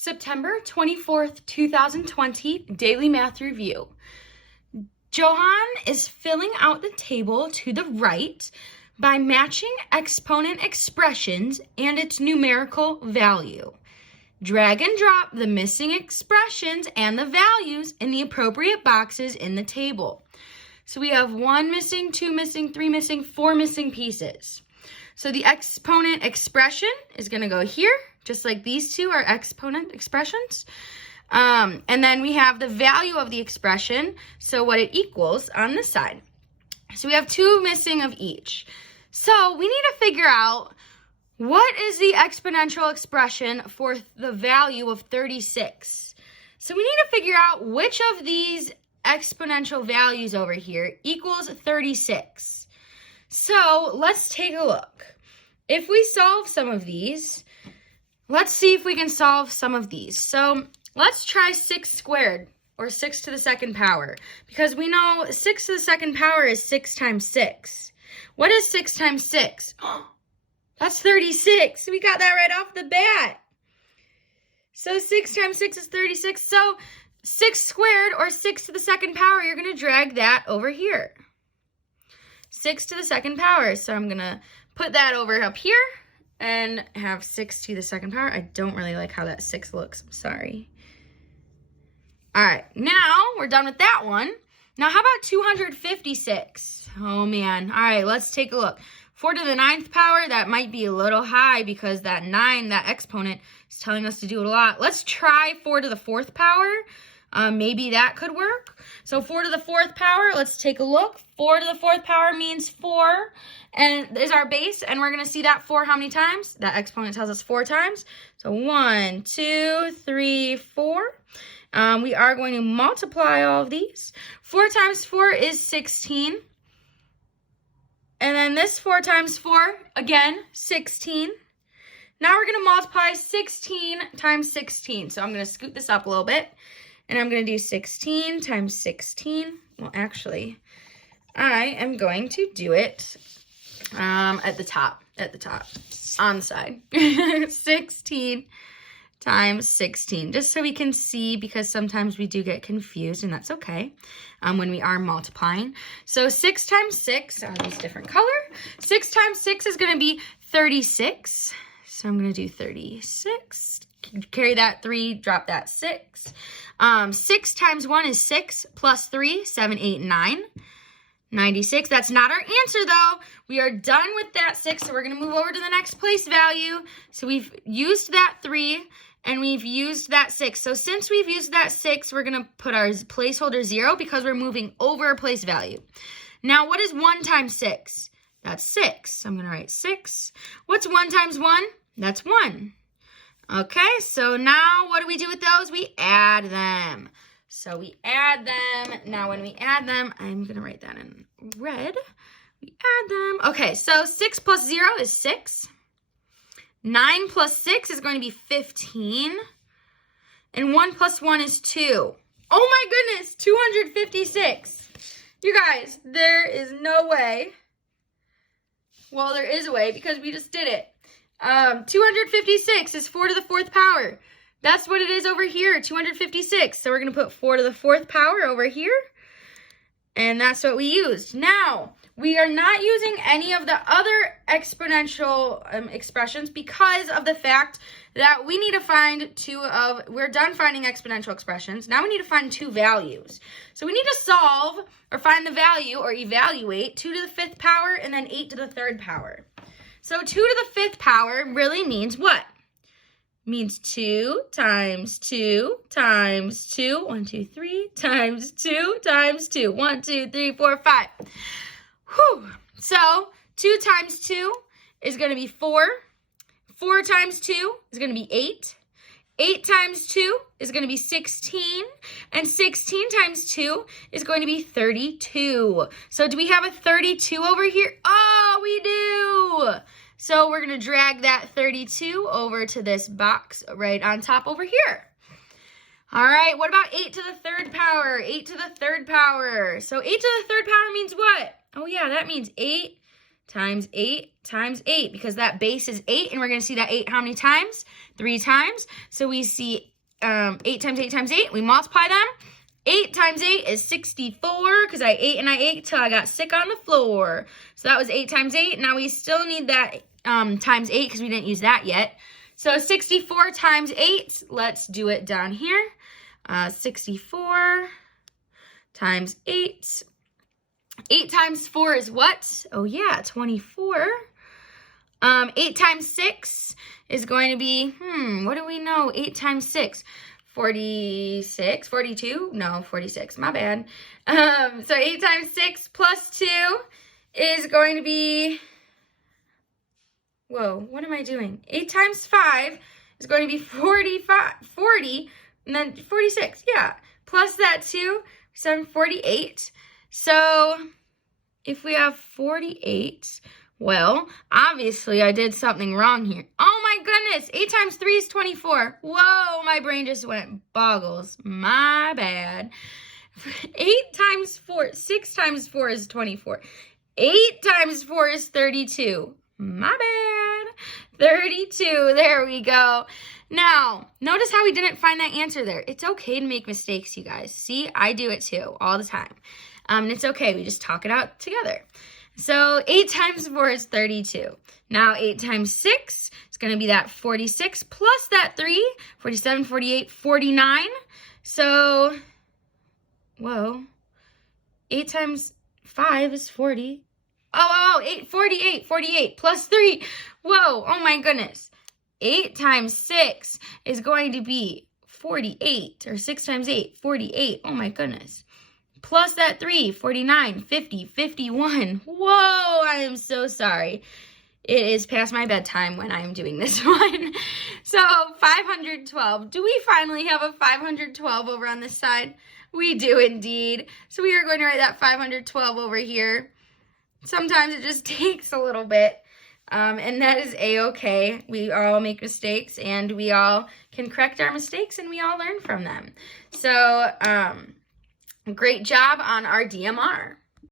September 24th, 2020, Daily Math Review. Johan is filling out the table to the right by matching exponent expressions and its numerical value. Drag and drop the missing expressions and the values in the appropriate boxes in the table. So we have 1 missing, 2 missing, 3 missing, 4 missing pieces. So the exponent expression is going to go here, just like these two are exponent expressions. And then we have the value of the expression, so what it equals on this side. So we have 2 missing of each. So we need to figure out what is the exponential expression for the value of 36. So we need to figure out which of these exponential values over here equals 36. So let's take a look. If we solve some of these, let's see if we can solve some of these. So let's try 6 squared, or 6 to the second power, because we know 6 to the second power is 6 times 6. What is 6 times 6? That's 36. We got that right off the bat. So 6 times 6 is 36. So 6 squared, or 6 to the second power, you're going to drag that over here. 6 to the second power. So I'm going to put that over up here and have 6 to the second power. I don't really like how that 6 looks. I'm sorry. All right, now we're done with that one. Now how about 256? Oh man. All right, let's take a look. 4 to the 9th power, that might be a little high because that 9, that exponent, is telling us to do it a lot. Let's try 4 to the 4th power. Maybe that could work. So 4 to the 4th power, let's take a look. 4 to the 4th power means 4 and is our base, and we're going to see that 4 how many times? That exponent tells us 4 times. So 1, 2, 3, 4. We are going to multiply all of these. 4 times 4 is 16. And then this 4 times 4, again, 16. Now we're going to multiply 16 times 16. So I'm going to scoot this up a little bit. And I'm going to do 16 times 16. Well, actually, I am going to do it at the top, on the side. 16 times 16, just so we can see, because sometimes we do get confused, and that's okay when we are multiplying. So 6 times 6, I'll use a different color. 6 times 6 is going to be 36. So I'm going to do 36. Carry that 3, drop that 6. 6 times 1 is 6, plus 3, 7, 8, 9. 96. That's not our answer, though. We are done with that 6, so we're going to move over to the next place value. So we've used that 3, and we've used that 6. So since we've used that 6, we're going to put our placeholder 0 because we're moving over a place value. Now, what is 1 times 6? That's 6. So I'm going to write 6. What's 1 times 1? That's 1. Okay, so now what do we do with those? We add them. So we add them. Now when we add them, I'm going to write that in red. We add them. Okay, so 6 plus 0 is 6. 9 plus 6 is going to be 15. And 1 plus 1 is 2. Oh my goodness, 256. You guys, there is no way. Well, there is a way because we just did it. 256 is 4 to the 4th power. That's what it is over here, 256. So we're going to put 4 to the 4th power over here. And that's what we used. Now, we are not using any of the other exponential expressions because of the fact that we need to find we're done finding exponential expressions. Now we need to find 2 values. So we need to solve or find the value or evaluate 2 to the 5th power and then 8 to the 3rd power. So 2 to the 5th power really means what? Means 2 times 2 times 2. 1, 2, 3 times 2 times 2. 1, 2, 3, 4, 5. Whew. So 2 times 2 is going to be 4. 4 times 2 is going to be 8. 8 times 2 is going to be 16. And 16 times 2 is going to be 32. So do we have a 32 over here? Oh, we do. So we're going to drag that 32 over to this box right on top over here. All right, what about 8 to the 3rd power? 8 to the 3rd power. So 8 to the 3rd power means what? Oh yeah, that means 8 times 8 times 8, because that base is 8, and we're going to see that 8 how many times? 3 times. So we see 8 times 8 times 8. We multiply them. 8 times 8 is 64, because I ate and I ate till I got sick on the floor. So that was 8 times 8. Now we still need that times 8, because we didn't use that yet. So 64 times 8, let's do it down here. 64 times 8. 8 times 4 is what? Oh yeah, 24. 8 times 6 is going to be, what do we know? 8 times 6, 46, 42? No, 46, my bad. So 8 times 6 plus 2 is going to be, whoa, what am I doing? 8 times 5 is going to be 40, and then 46, yeah. Plus that 2, 7, 48. So if we have 48, well, obviously I did something wrong here. Oh my goodness, 8 times 3 is 24. Whoa, my brain just went boggles. My bad. 8 times 4, 6 times 4 is 24. 8 times 4 is 32. My bad. 32, there we go. Now, notice how we didn't find that answer there. It's okay to make mistakes, you guys. See, I do it too, all the time. And it's okay, we just talk it out together. So 8 times 4 is 32. Now 8 times 6 is going to be that 46 plus that 3, 47, 48, 49. So, whoa, 8 times 5 is 40. Oh, 48 plus 3. Whoa, oh my goodness. 8 times 6 is going to be 48, or 6 times 8, 48. Oh my goodness. Plus that 3, 49, 50, 51. Whoa, I am so sorry. It is past my bedtime when I am doing this one. So 512. Do we finally have a 512 over on this side? We do indeed. So we are going to write that 512 over here. Sometimes it just takes a little bit. And that is a-okay. We all make mistakes, and we all can correct our mistakes, and we all learn from them. So, great job on our DMR.